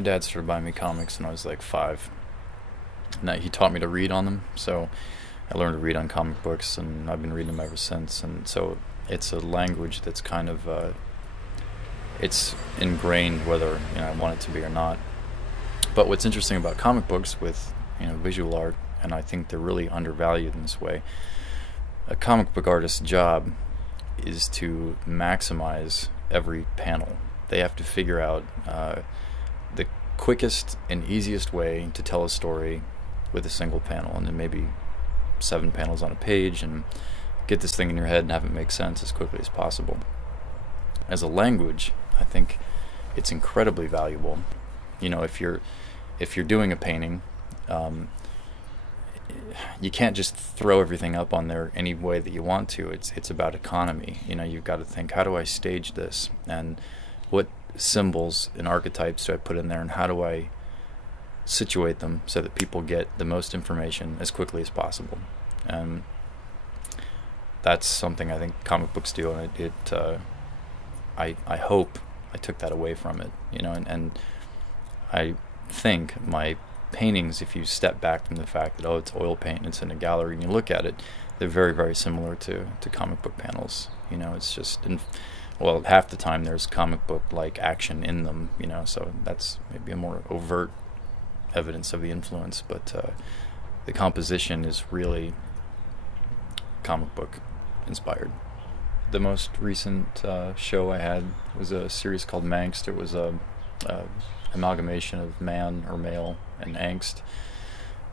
My dad started buying me comics when I was like 5. Now he taught me to read on them, so I learned to read on comic books, and I've been reading them ever since. And so it's a language that's kind of it's ingrained, whether I want it to be or not. But what's interesting about comic books with visual art, and I think they're really undervalued in this way, a comic book artist's job is to maximize every panel. They have to figure out the quickest and easiest way to tell a story with a single panel, and then maybe 7 panels on a page, and get this thing in your head and have it make sense as quickly as possible. As a language, I think it's incredibly valuable. If you're doing a painting, you can't just throw everything up on there any way that you want to. It's about economy. You've got to think, how do I stage this, and what symbols and archetypes do I put in there, and how do I situate them so that people get the most information as quickly as possible. And that's something I think comic books do, and I hope I took that away from it, and I think my paintings, if you step back from the fact that, it's oil paint and it's in a gallery, and you look at it, they're very, very similar to comic book panels. It's just, well, half the time there's comic book like action in them, so that's maybe a more overt evidence of the influence, but the composition is really comic book inspired. The most recent show I had was a series called Mangst. It was a amalgamation of man or male and angst,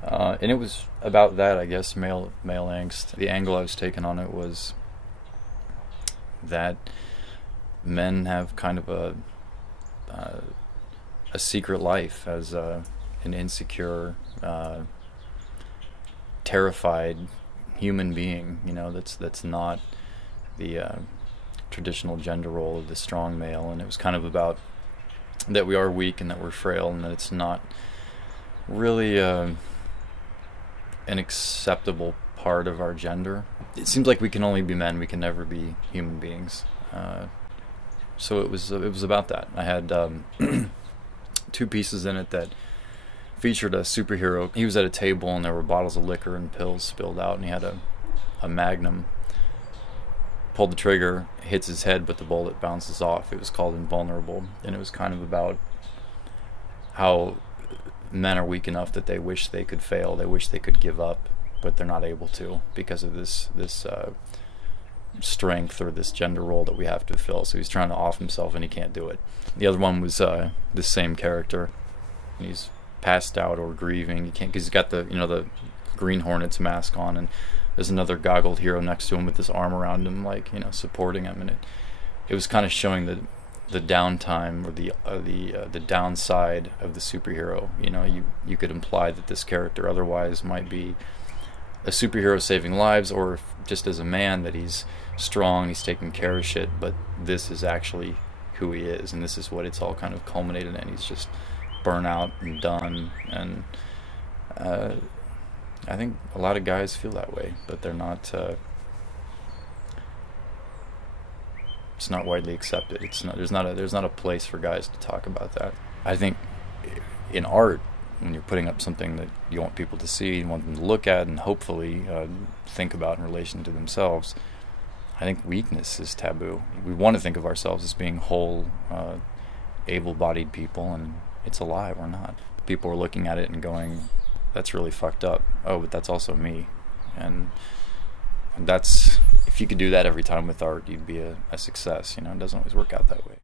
and it was about that, I guess, male angst. The angle I was taking on it was that men have kind of a secret life as an insecure, terrified human being, that's not the traditional gender role of the strong male. And it was kind of about that we are weak and that we're frail, and that it's not really an acceptable part of our gender. It seems like we can only be men, we can never be human beings. So it was about that. I had 2 pieces in it that featured a superhero. He was at a table and there were bottles of liquor and pills spilled out, and he had a magnum. Pulled the trigger, hits his head, but the bullet bounces off. It was called Invulnerable, and it was kind of about how men are weak enough that they wish they could fail, they wish they could give up, but they're not able to because of this strength or this gender role that we have to fill. So he's trying to off himself and he can't do it. The other one was the same character. He's passed out or grieving. He can't, because he's got the Green Hornet's mask on, and there's another goggled hero next to him with his arm around him, like supporting him. And it was kind of showing the downtime or the downside of the superhero. You could imply that this character otherwise might be a superhero saving lives, or just as a man that he's strong, he's taking care of shit, but this is actually who he is, and this is what it's all kind of culminated in. He's just burnt out and done. And I think a lot of guys feel that way, but they're not. It's not widely accepted. There's not a place for guys to talk about that. I think in art, when you're putting up something that you want people to see, you want them to look at, and hopefully think about in relation to themselves, I think weakness is taboo. We want to think of ourselves as being whole, able-bodied people, and it's a lie. We're not. People are looking at it and going, that's really fucked up. Oh, but that's also me. And that's, if you could do that every time with art, you'd be a success. It doesn't always work out that way.